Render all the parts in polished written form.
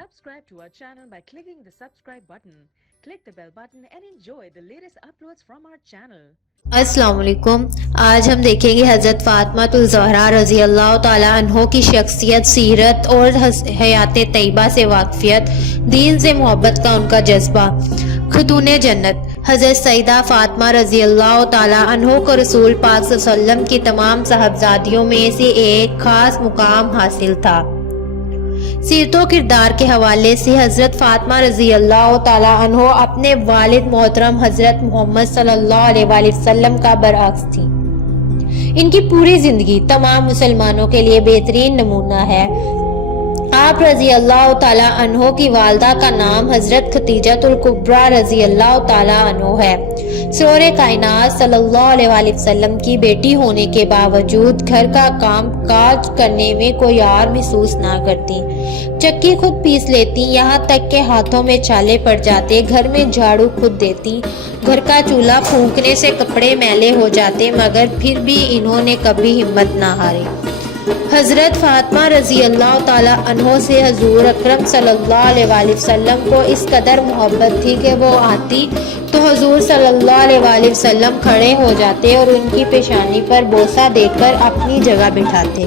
Subscribe to our channel by clicking the subscribe button. Click the bell button and enjoy the latest uploads from our channel. अस्सलाम वालेकुम। आज हम देखेंगे हज़रत फ़ातिमा ज़हरा रज़ी अल्लाह ताला अन्हो की शख्सियत, सीरत और हयात तैयबा से वाक़फ़ियत, दीन से मोहब्बत का उनका जज्बा। खतूने जन्नत हज़रत सईदा फ़ातिमा रज़ी अल्लाह ताला अन्हो को रसूल पाक सल्लल्लाहु अलैहि वसल्लम की तमाम साहबजादियों में से एक ख़ास मुकाम हासिल था। सीरत व किरदार के हवाले से हज़रत फ़ातिमा रज़ी अल्लाह ताला अन्हो अपने वालिद मोहतरम हज़रत मोहम्मद सल्लल्लाहु अलैहि वसल्लम का बरअक्स थी। इनकी पूरी जिंदगी तमाम मुसलमानों के लिए बेहतरीन नमूना है। आप रज़ी अल्लाह ताला अन्हो की वालदा का नाम हज़रत खतीजतुल कुबरा रज़ी अल्लाह ताला अन्हो है। सरोरे कायनात सल्लल्लाहु अलैहि वसल्लम की बेटी होने के बावजूद घर का काम काज करने में कोई यार महसूस ना करती। चक्की खुद पीस लेती, यहाँ तक के हाथों में छाले पड़ जाते। घर में झाड़ू खुद देती, घर का चूल्हा फूंकने से कपड़े मैले हो जाते, मगर फिर भी इन्होंने कभी हिम्मत ना हारी। हज़रत फ़ातिमा रज़ी अल्लाह ताला अन्हो से हजूर अकरम सल्लल्लाहु अलैहि वसल्लम को इस कदर मोहब्बत थी कि वो आती तो हजूर सल्लल्लाहु अलैहि वसल्लम खड़े हो जाते और उनकी पेशानी पर बोसा देकर अपनी जगह बिठाते।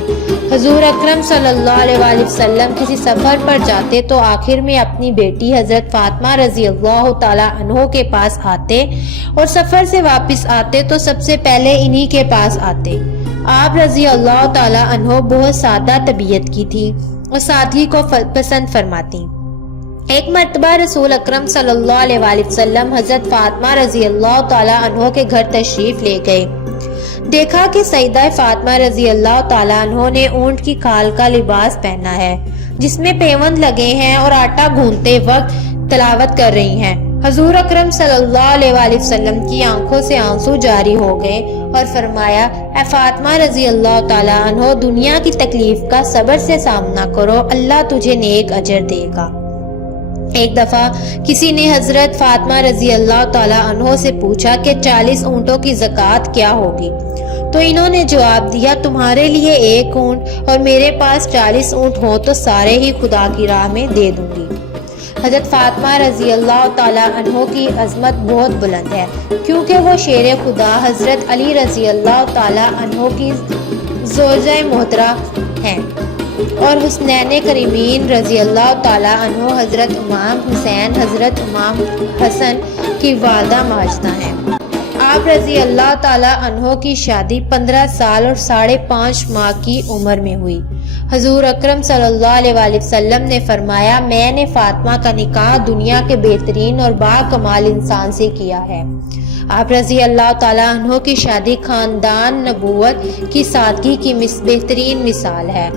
हजूर अकरम सल्लल्लाहु अलैहि वसल्लम किसी सफ़र पर जाते तो आखिर में अपनी बेटी हज़रत फ़ातिमा रज़ी अल्लाह ताला अन्हो के पास आते और सफ़र से वापस आते तो सबसे पहले इन्हीं के पास आते। आप रज़ी अल्लाह ताला अन्हो बहुत सादा तबीयत की थी और सादगी को पसंद फरमाती। एक मर्तबा रसूल अकरम सल्लल्लाहु अलैहि वसल्लम हज़रत फ़ातिमा रज़ी अल्लाह ताला अन्हो के घर तशरीफ ले गए। देखा कि सईदा फ़ातिमा रज़ी अल्लाह ताला अन्हो ने ऊंट की खाल का लिबास पहना है, जिसमें पेवंद लगे हैं और आटा गूंथते वक्त तिलावत कर रही हैं। हजूर अकरम सल्लल्लाहु अलैहि वसल्लम की आंखों से आंसू जारी हो गए और फरमाया, ऐ फ़ातिमा रज़ी अल्लाह ताला अन्हो, दुनिया की तकलीफ का सब्र से सामना करो, अल्लाह तुझे नेक अजर देगा। एक दफा किसी ने हजरत फ़ातिमा रज़ी अल्लाह ताला अन्हो से पूछा कि 40 ऊँटों की ज़कात क्या होगी, तो इन्होंने जवाब दिया, तुम्हारे लिए एक ऊँट और मेरे पास 40 ऊँट हो तो सारे ही खुदा की राह में दे दूंगी। हज़रत फ़ातिमा रज़ी अल्लाह ताला अन्हो की अज़मत बहुत बुलंद है, क्योंकि वो शेर खुदा हज़रत अली रज़ी अल्लाह ताला अन्हो की ज़ौजा मोहतरा हैं और हुस्नैन करीमीन रज़ी अल्लाह ताला अन्हो हज़रत इमाम हुसैन हज़रत इमाम हसन की वालदा माजदा हैं। आप रज़ी अल्लाह ताला अन्हो की शादी 15 साल और 5.5 माह की उम्र में हुई। हजूर अकरम सल्लल्लाहु अलैहि वसल्लम ने फरमाया, मैंने फ़ातिमा का निकाह दुनिया के बेहतरीन और बाकमाल इंसान से किया है। आप रज़ी अल्लाह ताला अन्हो की शादी खानदान नबूवत की सादगी की बेहतरीन मिसाल है।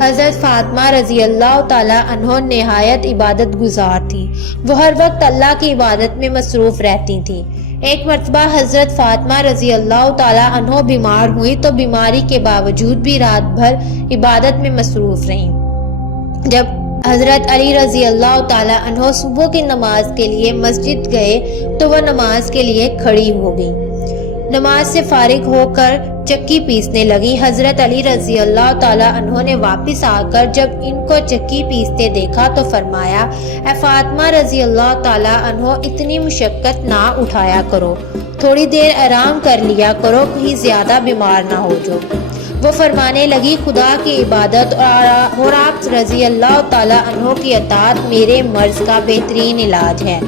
हज़रत फ़ातिमा रज़ी अल्लाह ताला अन्हो नहायत इबादत गुजार थी। वो हर वक्त अल्लाह की इबादत में मसरूफ़ रहती थी। एक मरतबा हज़रत फ़ातिमा रज़ी अल्लाह ताला अन्हो बीमार हुई तो बीमारी के बावजूद भी रात भर इबादत में मसरूफ़ रहीं। जब हज़रत अली रज़ी अल्लाह ताला अन्हो सुबह की नमाज के लिए मस्जिद गए तो वह नमाज के लिए खड़ी हो गई। नमाज से फारिग होकर चक्की पीसने लगी। हज़रत अली रज़ी अल्लाह ताला अन्हो ने वापस आकर जब इनको चक्की पीसते देखा तो फरमाया, ऐ फ़ातिमा रज़ी अल्लाह ताला अन्हो, इतनी मुशक्क़त ना उठाया करो, थोड़ी देर आराम कर लिया करो, कहीं ज़्यादा बीमार ना हो जो। वो फरमाने लगी, खुदा की इबादत और आप रज़ी अल्लाह ताला अन्हो की अताअत मेरे मर्ज़ का बेहतरीन इलाज है।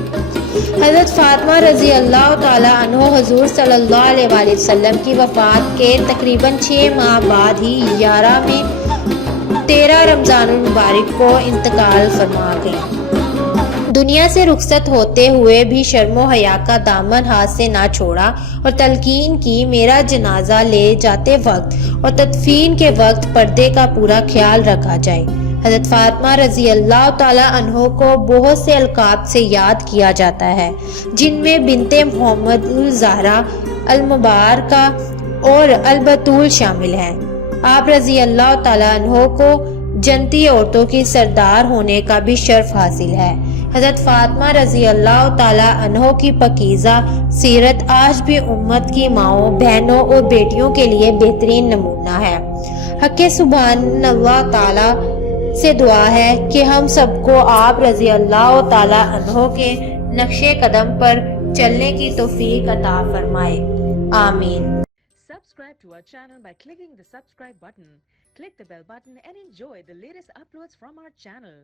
हज़रत फ़ातिमा रज़ी अल्लाह ताला अन्हो हजूर सल्लल्लाहु अलैहि वसल्लम की वफ़ात के तकरीबन 6 माह बाद ही 11 में 13 रमज़ानुल मुबारक को इंतकाल फरमा गई। दुनिया से रुखसत होते हुए भी शर्मो हया का दामन हाथ से ना छोड़ा और तलकीन की, मेरा जनाजा ले जाते वक्त और तदफीन के वक्त पर्दे का पूरा ख्याल रखा जाए। हज़रत फ़ातिमा रज़ी अल्लाह ताला अन्हो को बहुत से अलकाब से याद किया जाता है, जिनमें बिनते मोहम्मद ज़हरा, अल मुबारका और अल बतूल शामिल हैं। आप रज़ी अल्लाह ताला अन्हो को जन्नती औरतों की सरदार होने का भी शर्फ हासिल है। हज़रत फ़ातिमा रज़ी अल्लाह ताला अन्हो की पकीज़ा सीरत आज भी उम्मत की माओं, बहनों और बेटियों के लिए बेहतरीन नमूना है। हक़ सुब्हान अल्लाह ताला سے دعا ہے کہ ہم سب کو آپ رضی اللہ تعالی عنہ کے نقش قدم پر چلنے کی توفیق عطا فرمائے، آمین۔ Subscribe to our channel by clicking the subscribe button. Click the bell button and enjoy the latest uploads from our channel.